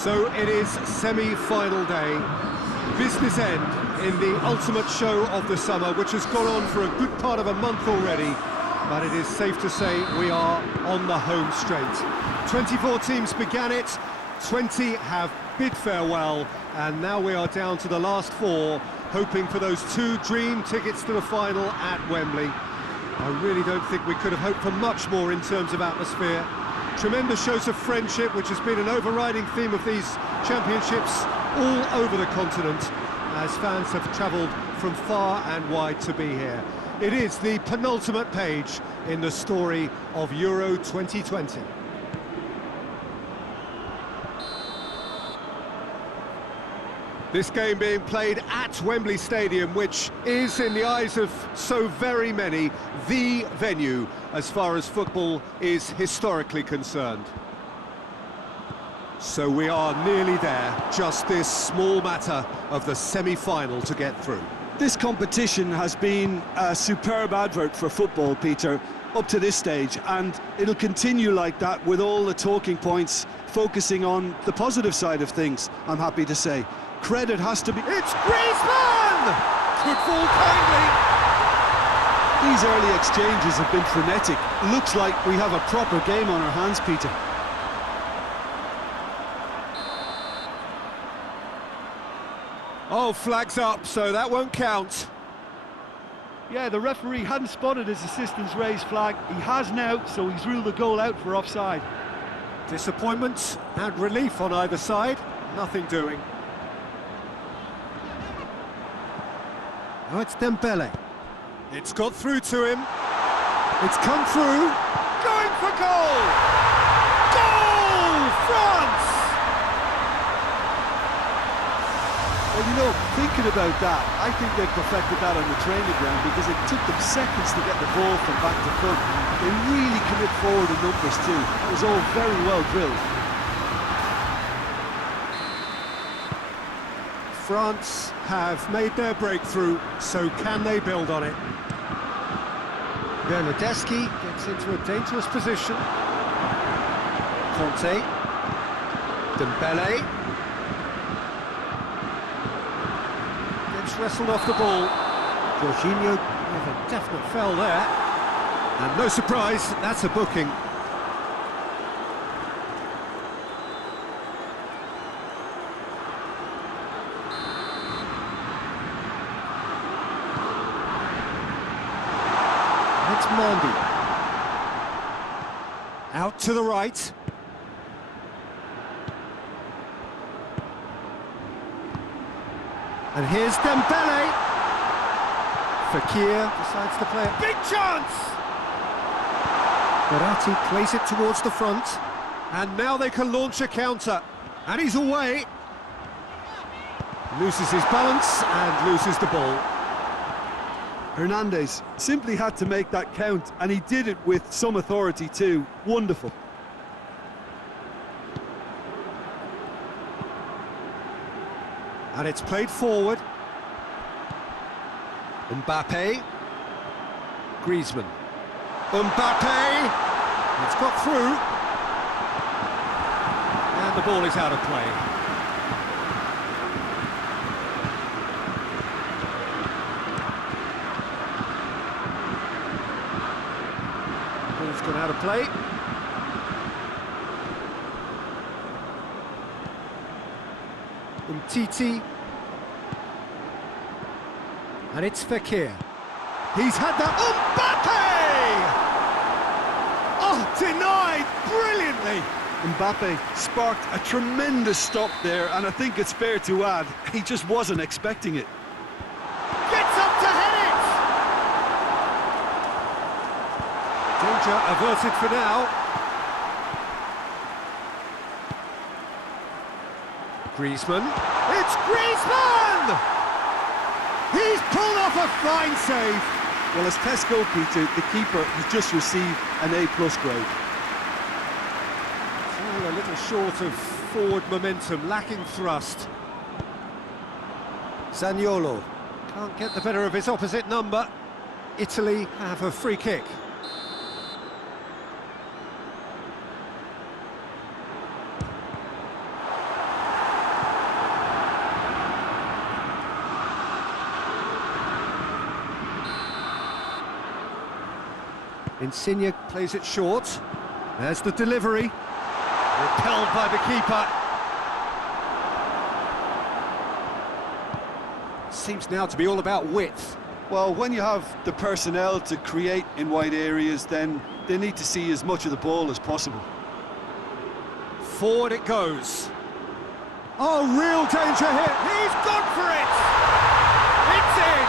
So it is semi-final day, business end in the ultimate show of the summer, which has gone on for a good part of a month already, but it is safe to say we are on the home straight. 24 teams began it, 20 have bid farewell, and now we are down to the last four, hoping for those two dream tickets to the final at Wembley. I really don't think we could have hoped for much more in terms of atmosphere. Tremendous shows of friendship, which has been an overriding theme of these championships all over the continent, as fans have travelled from far and wide to be here. It is the penultimate page in the story of Euro 2020. This game being played at Wembley Stadium, which is, in the eyes of so very many, the venue as far as football is historically concerned. So we are nearly there, just this small matter of the semi-final to get through. This competition has been a superb advert for football, Peter, up to this stage, and it'll continue like that with all the talking points focusing on the positive side of things, I'm happy to say. Credit has to be... It's Griezmann! Could fall kindly. These early exchanges have been frenetic. Looks like we have a proper game on our hands, Peter. Oh, flags up, so that won't count. Yeah, the referee hadn't spotted his assistant's raised flag. He has now, so he's ruled the goal out for offside. Disappointment and relief on either side. Nothing doing. Oh, it's Dembele. It's got through to him. It's come through. Going for goal! Goal! France! Well, you know, thinking about that, I think they perfected that on the training ground because it took them seconds to get the ball from back to front. They really commit forward in numbers too. It was all very well drilled. France have made their breakthrough, so can they build on it? Bernardeschi gets into a dangerous position. Conte. Dembele. Gets wrestled off the ball. Jorginho with a definite foul there. And no surprise, that's a booking. It's Mondi. Out to the right. And here's Dembele. Fekir decides to play a big chance! Verratti plays it towards the front. And now they can launch a counter. And he's away. Loses his balance and loses the ball. Hernandez simply had to make that count, and he did it with some authority too. Wonderful. And it's played forward. Mbappe. Griezmann. Mbappe! It's got through. And the ball is out of play. Ball's gone out of play. Umtiti. And it's Fekir. He's had that. Mbappe! Oh, denied brilliantly. Mbappe sparked a tremendous stop there, and I think it's fair to add, he just wasn't expecting it. Gets up to head it! Danger averted for now. Griezmann. It's Griezmann! He's pulled off a fine save. Well, as Tesco, Peter, the keeper has just received an A+ grade. A little short of forward momentum, lacking thrust. Zaniolo can't get the better of his opposite number. Italy have a free kick. Insigne plays it short. There's the delivery. Repelled by the keeper. Seems now to be all about width. Well, when you have the personnel to create in wide areas, then they need to see as much of the ball as possible. Forward it goes. Oh, real danger here. He's gone for it. It's in.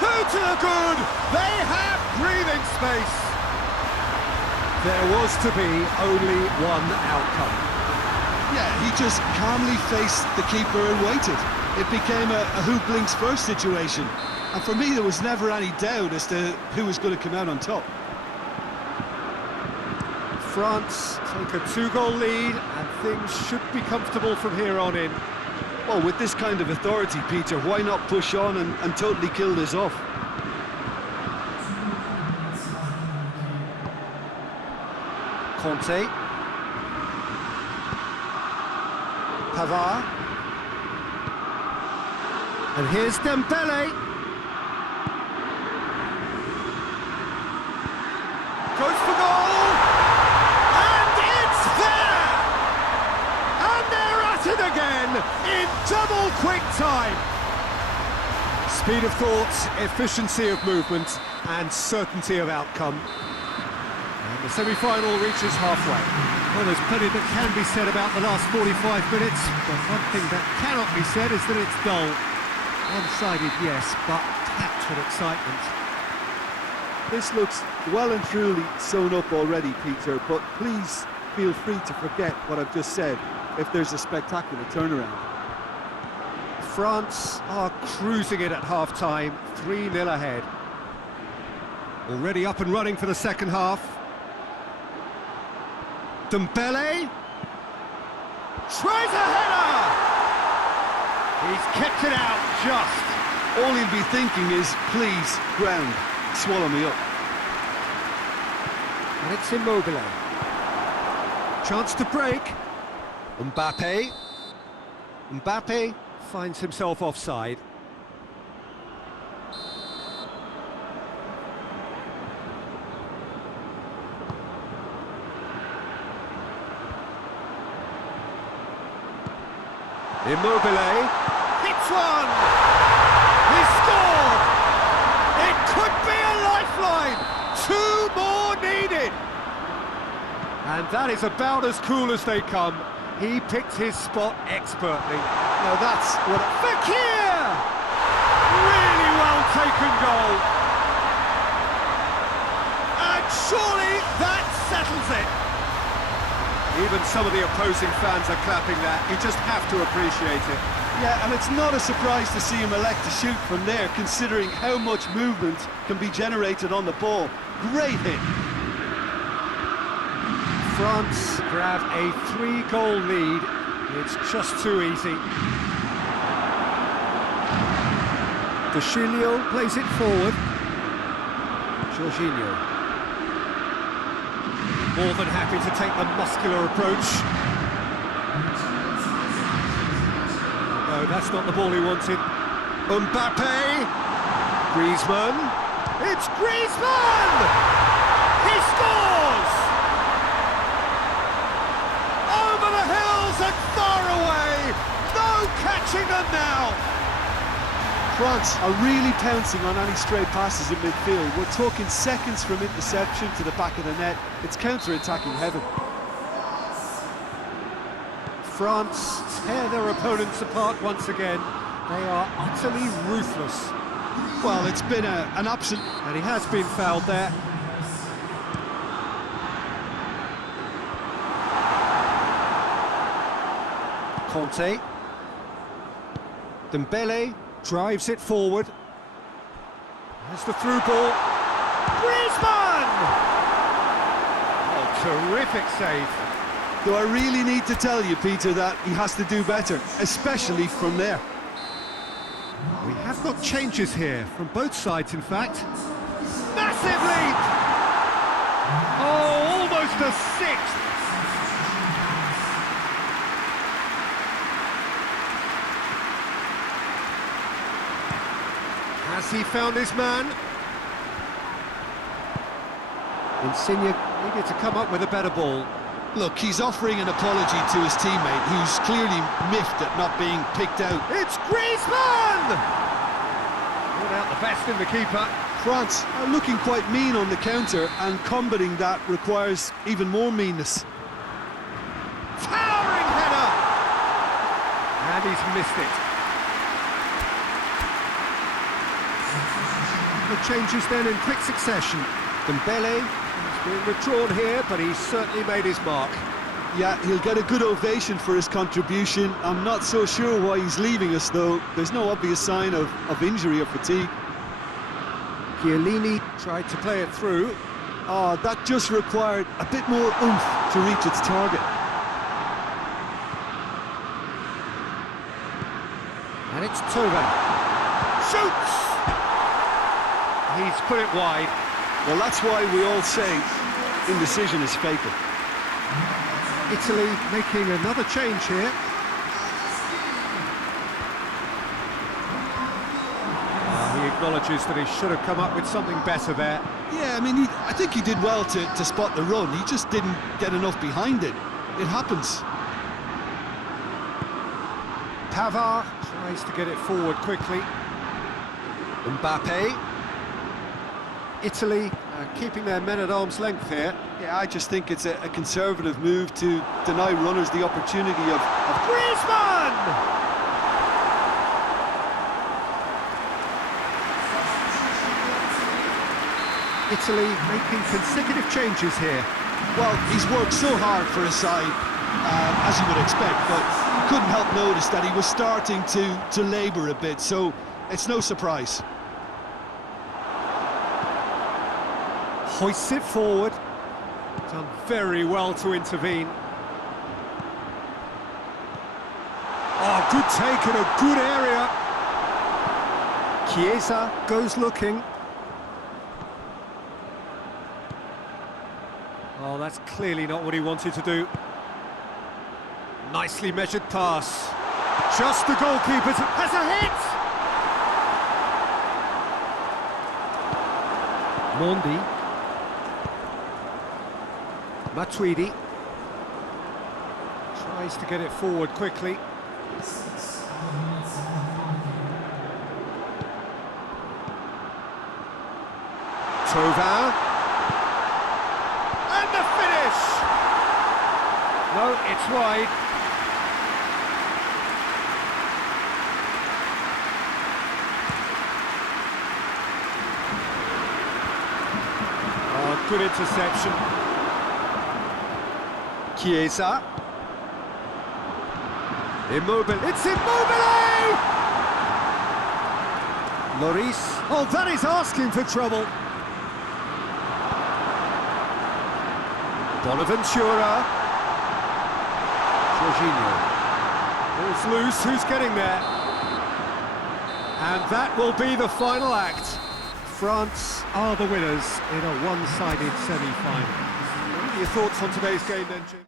Two to the good. They have breathing space. There was to be only one outcome. Yeah, he just calmly faced the keeper and waited. It became a who blinks first situation. And for me, there was never any doubt as to who was going to come out on top. France take a 2-goal lead, and things should be comfortable from here on in. Well, with this kind of authority, Peter, why not push on and totally kill this off? Conte. Pavard. And here's Dembele. Goes for goal! And it's there! And they're at it again in double quick time. Speed of thought, efficiency of movement, and certainty of outcome. And the semi-final reaches halfway. Well, there's plenty that can be said about the last 45 minutes, but one thing that cannot be said is that it's dull. One-sided, yes, but packed with excitement. This looks well and truly sewn up already, Peter, but please feel free to forget what I've just said if there's a spectacular turnaround. France are cruising it at half-time, 3-0 ahead. Already up and running for the second half. Dembele tries a header! He's kept it out just. All he'll be thinking is, please, ground, swallow me up. And it's Immobile. Chance to break. Mbappe. Mbappe finds himself offside. Immobile hits one! He scored! It could be a lifeline! 2 more needed! And that is about as cool as they come. He picked his spot expertly. Now that's what... Fekir! Really well taken goal. And surely that settles it. Even some of the opposing fans are clapping that. You just have to appreciate it. Yeah, and it's not a surprise to see him elect to shoot from there, considering how much movement can be generated on the ball. Great hit. France grab a 3-goal lead. It's just too easy. Deschilio plays it forward. Jorginho. More than happy to take the muscular approach. No, that's not the ball he wanted. Mbappe! Griezmann! It's Griezmann! He scores! Over the hills and far away! No catching them now! France are really pouncing on any stray passes in midfield. We're talking seconds from interception to the back of the net. It's counter-attacking heaven. France tear their opponents apart once again. They are utterly ruthless. Well, it's been an absolute... And he has been fouled there. Conte. Dembele drives it forward. There's the through ball. Griezmann! Oh, terrific save. Do I really need to tell you, Peter, that he has to do better, especially from there? We have got changes here, from both sides, in fact. Massive lead! Oh, almost a sixth! Has he found his man? Insigne needed to come up with a better ball. Look, he's offering an apology to his teammate, who's clearly miffed at not being picked out. It's Griezmann! Brought out the best in the keeper. France are looking quite mean on the counter, and combating that requires even more meanness. Towering header! And he's missed it. The changes then in quick succession. Dembele is being withdrawn here, but he's certainly made his mark. Yeah, he'll get a good ovation for his contribution. I'm not so sure why he's leaving us, though. There's no obvious sign of injury or fatigue. Chiellini tried to play it through. Oh, that just required a bit more oomph to reach its target. And it's Toven. Shoots! He's put it wide. Well, that's why we all say indecision is fatal. Italy making another change here. He acknowledges that he should have come up with something better there. Yeah, I mean, I think he did well to spot the run. He just didn't get enough behind it. It happens. Pavard tries to get it forward quickly. Mbappe. Italy keeping their men at arm's length here. Yeah, I just think it's a conservative move to deny runners the opportunity of Griezmann! Italy making consecutive changes here. Well, he's worked so hard for his side, as you would expect, but you couldn't help notice that he was starting to labour a bit, so it's no surprise. Hoists it forward. Done very well to intervene. Oh, good take in a good area. Chiesa goes looking. Oh, that's clearly not what he wanted to do. Nicely measured pass. Just the goalkeeper has a hit! Mondi. Matuidi tries to get it forward quickly. Toven. And the finish! No, it's wide. Oh, good interception. Chiesa. Immobile. It's Immobile! Lloris. Oh, that is asking for trouble. Bonaventura. Jorginho. Ball's loose. Who's getting there? And that will be the final act. France are the winners in a one-sided semi-final. What are your thoughts on today's game then, Jim?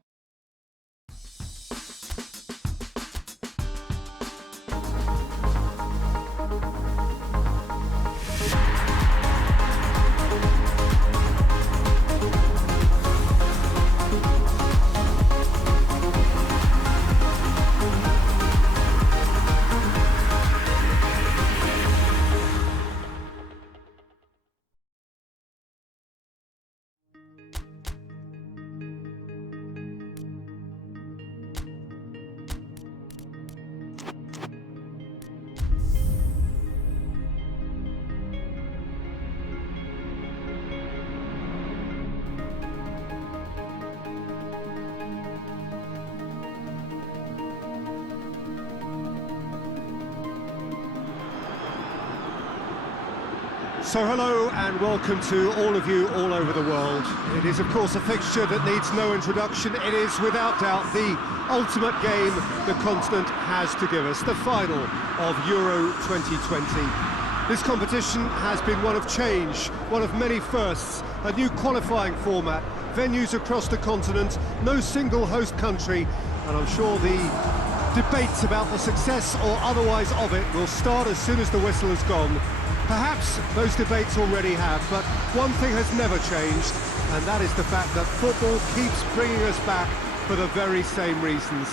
So hello and welcome to all of you all over the world. It is of course a fixture that needs no introduction. It is without doubt the ultimate game the continent has to give us, the final of Euro 2020. This competition has been one of change, one of many firsts, a new qualifying format, venues across the continent, no single host country, and I'm sure the Debates about the success or otherwise of it will start as soon as the whistle has gone. Perhaps those debates already have, but one thing has never changed, and that is the fact that football keeps bringing us back for the very same reasons.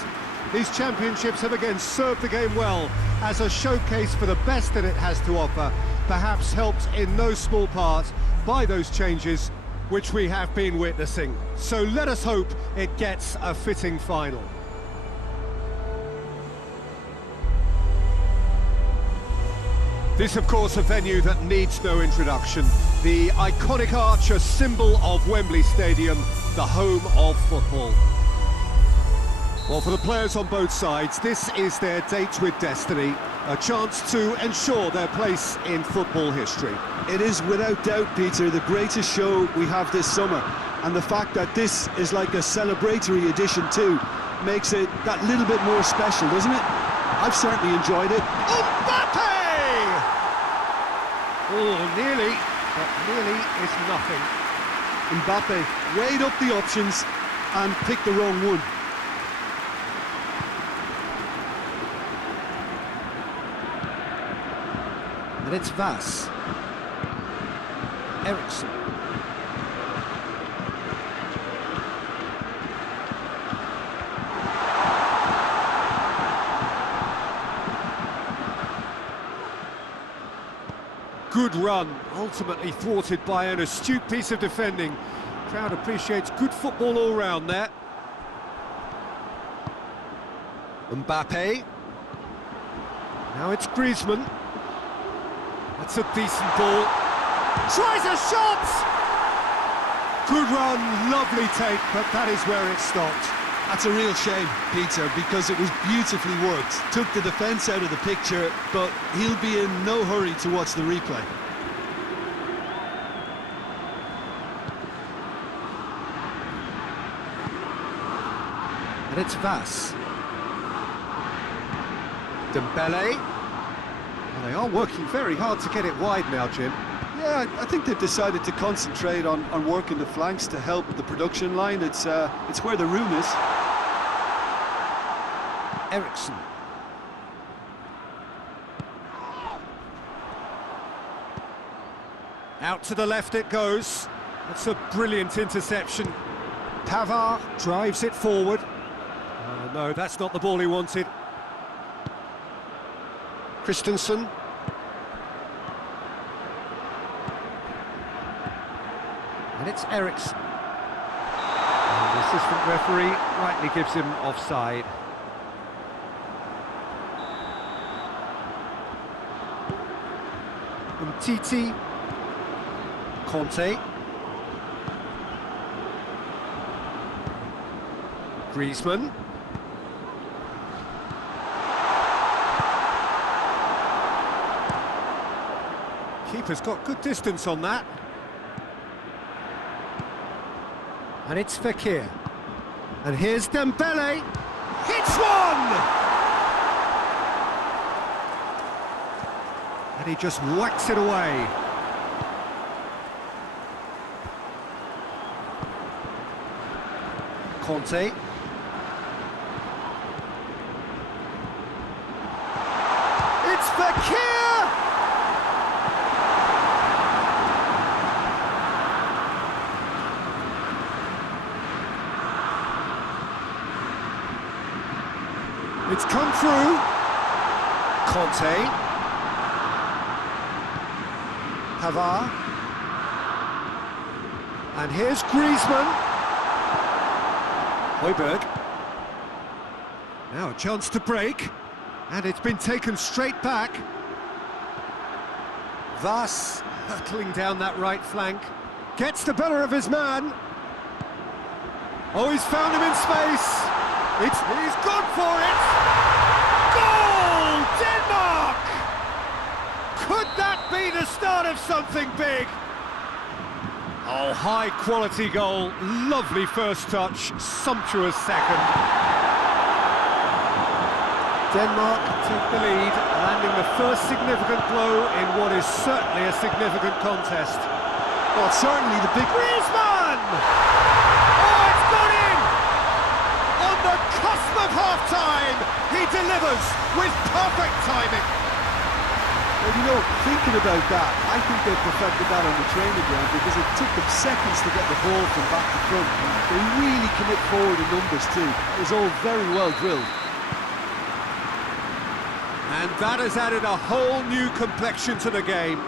These championships have again served the game well as a showcase for the best that it has to offer, perhaps helped in no small part by those changes which we have been witnessing. So let us hope it gets a fitting final. This, of course, a venue that needs no introduction. The iconic arch, a symbol of Wembley Stadium, the home of football. Well, for the players on both sides, this is their date with destiny, a chance to ensure their place in football history. It is without doubt, Peter, the greatest show we have this summer. And the fact that this is like a celebratory edition too makes it that little bit more special, doesn't it? I've certainly enjoyed it. Mbappe! Oh, nearly, but nearly is nothing. Mbappe weighed up the options and picked the wrong one. And it's Vass. Eriksson. Good run, ultimately thwarted by an astute piece of defending. Crowd appreciates good football all round there. Mbappe. Now it's Griezmann. That's a decent ball. Tries a shot! Good run, lovely take, but that is where it stopped. That's a real shame, Peter, because it was beautifully worked. Took the defence out of the picture, but he'll be in no hurry to watch the replay. And it's Vass. Dembele. Well, they are working very hard to get it wide now, Jim. Yeah, I think they've decided to concentrate on working the flanks to help the production line. It's where the room is. Eriksson. Out to the left it goes. That's a brilliant interception. Pavard drives it forward. Oh, no, that's not the ball he wanted. Christensen. And it's Eriksson. And the assistant referee rightly gives him offside. Titi. Conte. Griezmann. Keeper's got good distance on that. And it's Fekir. And here's Dembele. Hits one! And he just whacks it away. Conte. It's Fekir! It's come through. Conte. Pavard. And here's Griezmann. Højbjerg. Now a chance to break. And it's been taken straight back. Vass hurtling down that right flank. Gets the better of his man. Oh, he's found him in space. He's gone for it! Goal! Denmark! Could that be the start of something big? Oh, high-quality goal, lovely first touch, sumptuous second. Denmark take the lead, landing the first significant blow in what is certainly a significant contest. Well, certainly the big... Griezmann! Oh, it's gone in! On the cusp of half-time, he about that. I think they perfected that on the training ground because it took them seconds to get the ball from back to front. They really commit forward in numbers too. It was all very well drilled. And that has added a whole new complexion to the game.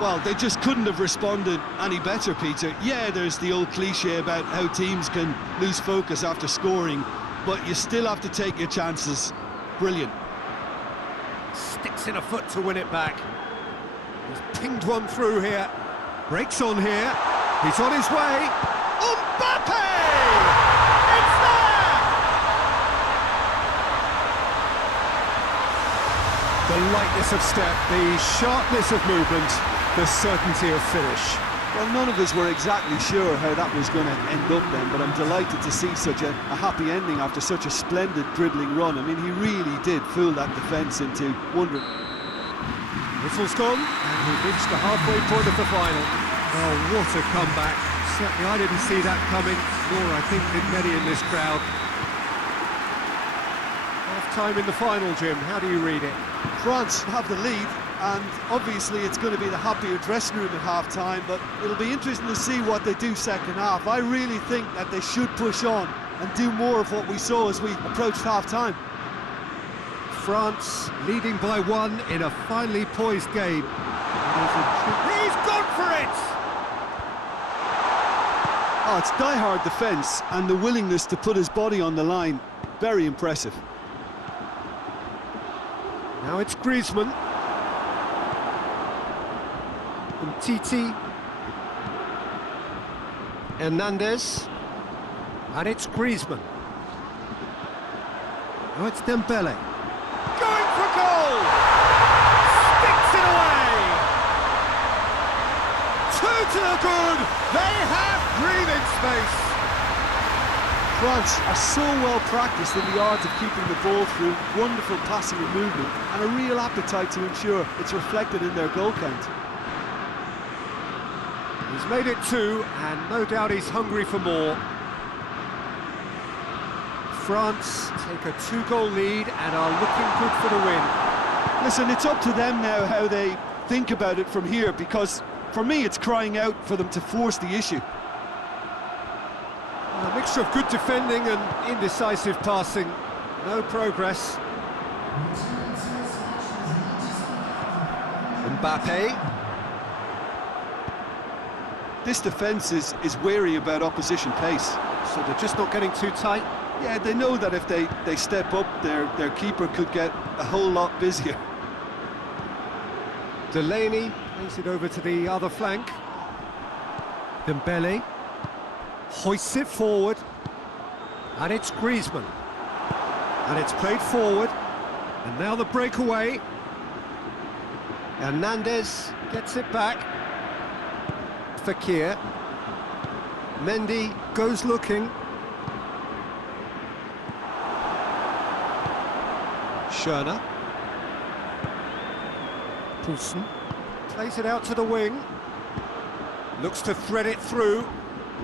Well, they just couldn't have responded any better, Peter. Yeah, there's the old cliche about how teams can lose focus after scoring, but you still have to take your chances. Brilliant. Sticks in a foot to win it back. He's pinged one through here. Breaks on here. He's on his way. Mbappe! It's there! The lightness of step, the sharpness of movement, the certainty of finish. Well, none of us were exactly sure how that was going to end up then, but I'm delighted to see such a happy ending after such a splendid dribbling run. I mean, he really did fool that defence into wondering. Whistle's gone, and we've reached the halfway point of the final. Oh, what a comeback. Certainly I didn't see that coming, nor I think did many in this crowd. Half-time in the final, Jim, how do you read it? France have the lead, and obviously it's going to be the happier dressing room at half-time, but it'll be interesting to see what they do second half. I really think that they should push on and do more of what we saw as we approached half-time. France leading by 1 in a finely poised game. He's gone for it! Oh, it's die-hard defence and the willingness to put his body on the line. Very impressive. Now it's Griezmann. Titi, Hernandez, and it's Griezmann. Now it's Dembele. Going for goal! Sticks it away! 2 to the good! They have breathing space! France are so well practiced in the art of keeping the ball through, wonderful passing and movement, and a real appetite to ensure it's reflected in their goal count. He's made it 2, and no doubt he's hungry for more. France take a 2-goal lead and are looking good for the win. Listen, it's up to them now how they think about it from here, because for me it's crying out for them to force the issue. A mixture of good defending and indecisive passing. No progress. Mbappe. This defence is wary about opposition pace. So they're just not getting too tight? Yeah, they know that if they step up, their keeper could get a whole lot busier. Delaney plays it over to the other flank. Dembele hoists it forward. And it's Griezmann. And it's played forward. And now the breakaway. Hernandez gets it back. Fekir. Mendy goes looking. Schöner. Poulsen plays it out to the wing. Looks to thread it through.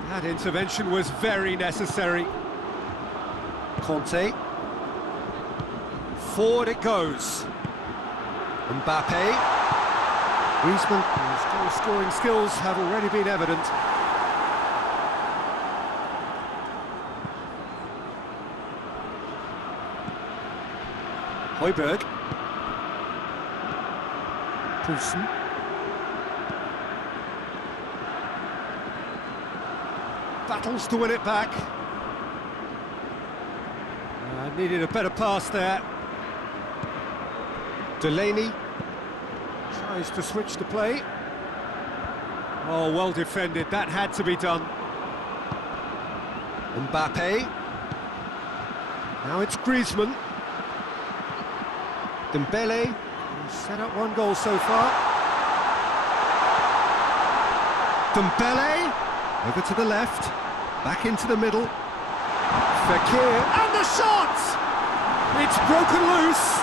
That intervention was very necessary. Conte. Forward it goes. Mbappe. Griezmann, whose goal-scoring skills have already been evident. Højbjerg. Poulsen. Battles to win it back. Needed a better pass there. Delaney tries to switch the play. Oh, well defended. That had to be done. Mbappe. Now it's Griezmann. Dembele. He's set up 1 goal so far. Dembele. Over to the left. Back into the middle. Fekir. And the shot! It's broken loose.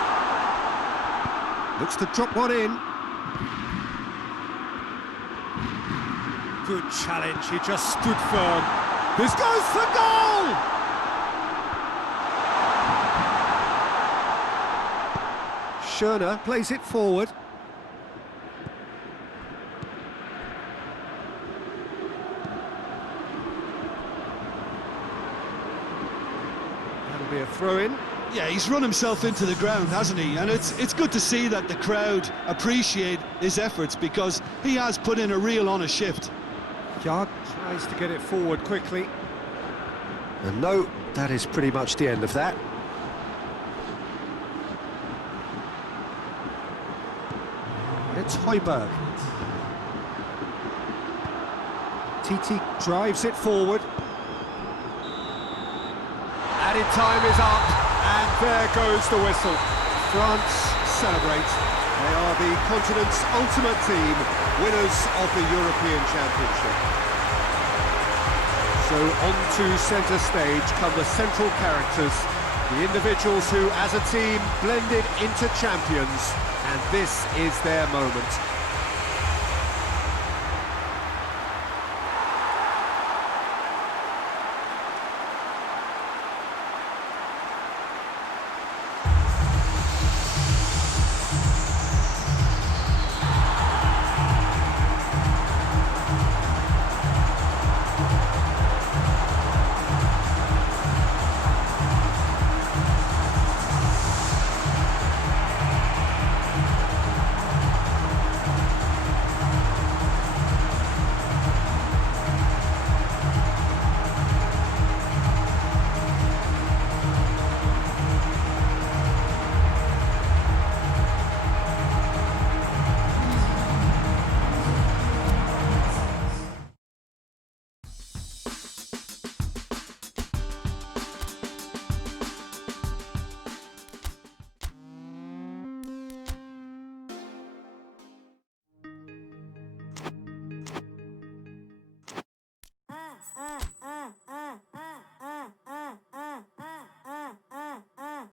Looks to drop one in. Good challenge, he just stood firm. This goes for goal! Schöner plays it forward. Be a throw-in. Yeah, he's run himself into the ground, hasn't he? And it's good to see that the crowd appreciate his efforts, because he has put in a real honest shift. Kjær tries to get it forward quickly. And no, that is pretty much the end of that. It's Højbjerg. Titi drives it forward. Added time is up, and there goes the whistle. France celebrate. They are the continent's ultimate team, winners of the European Championship. So onto centre stage come the central characters, the individuals who, as a team, blended into champions, and this is their moment.